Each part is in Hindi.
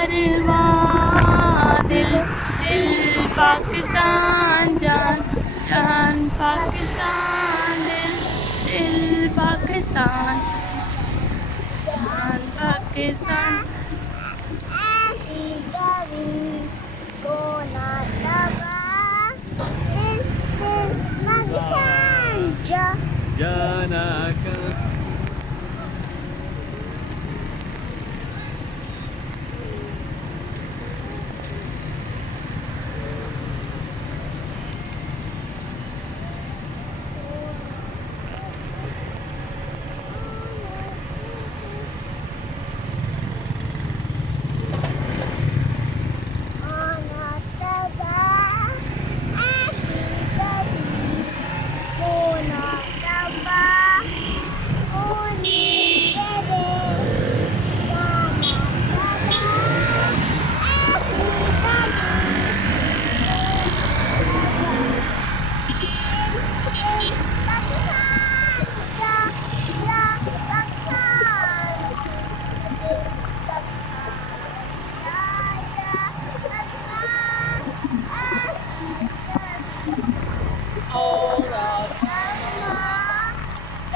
कारवां, दिल दिल पाकिस्तान, जान जान पाकिस्तान, दिल दिल पाकिस्तान, जान पाकिस्तान। ऐसी कभी को ना तबा, दिल दिल पाकिस्तान, जाना का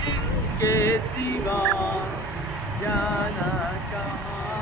इसके सिवा जाना कहाँ।